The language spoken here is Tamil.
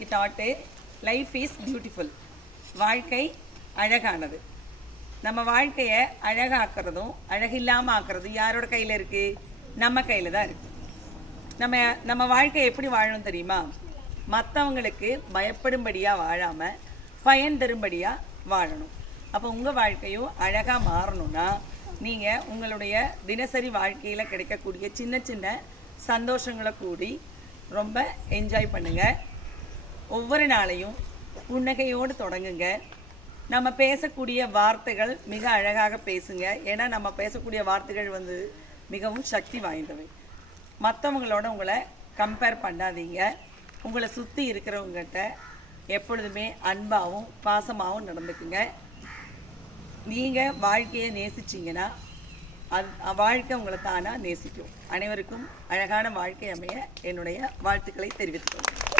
இன்னைக்கு தாட்டு லைஃப் இஸ் பியூட்டிஃபுல். வாழ்க்கை அழகானது. நம்ம வாழ்க்கையை அழகாக்குறதும் அழகில்லாமல் ஆக்குறதும் யாரோட கையில் இருக்குது? நம்ம கையில் தான் இருக்குது. நம்ம வாழ்க்கையை எப்படி வாழணும் தெரியுமா? மற்றவங்களுக்கு பயப்படும்படியாக வாழாமல் பயன் தரும்படியாக வாழணும். அப்போ உங்கள் வாழ்க்கையும் அழகாக மாறணும்னா நீங்கள் உங்களுடைய தினசரி வாழ்க்கையில் கிடைக்கக்கூடிய சின்ன சின்ன சந்தோஷங்களை கூடி ரொம்ப என்ஜாய் பண்ணுங்கள். ஒவ்வொரு நாளையும் புன்னகையோடு தொடங்குங்க. நம்ம பேசக்கூடிய வார்த்தைகள் மிக அழகாக பேசுங்க. ஏன்னா நம்ம பேசக்கூடிய வார்த்தைகள் மிகவும் சக்தி வாய்ந்தவை. மற்றவங்களோட உங்களை கம்பேர் பண்ணாதீங்க. உங்களை சுற்றி இருக்கிறவங்ககிட்ட எப்பொழுதுமே அன்பாகவும் பாசமாகவும் நடந்துக்குங்க. நீங்கள் வாழ்க்கையை நேசிச்சிங்கன்னா வாழ்க்கை உங்களை தானாக நேசிக்கும். அனைவருக்கும் அழகான வாழ்க்கை அமைய என்னுடைய வாழ்த்துக்களை தெரிவித்துக் கொள்கிறேன்.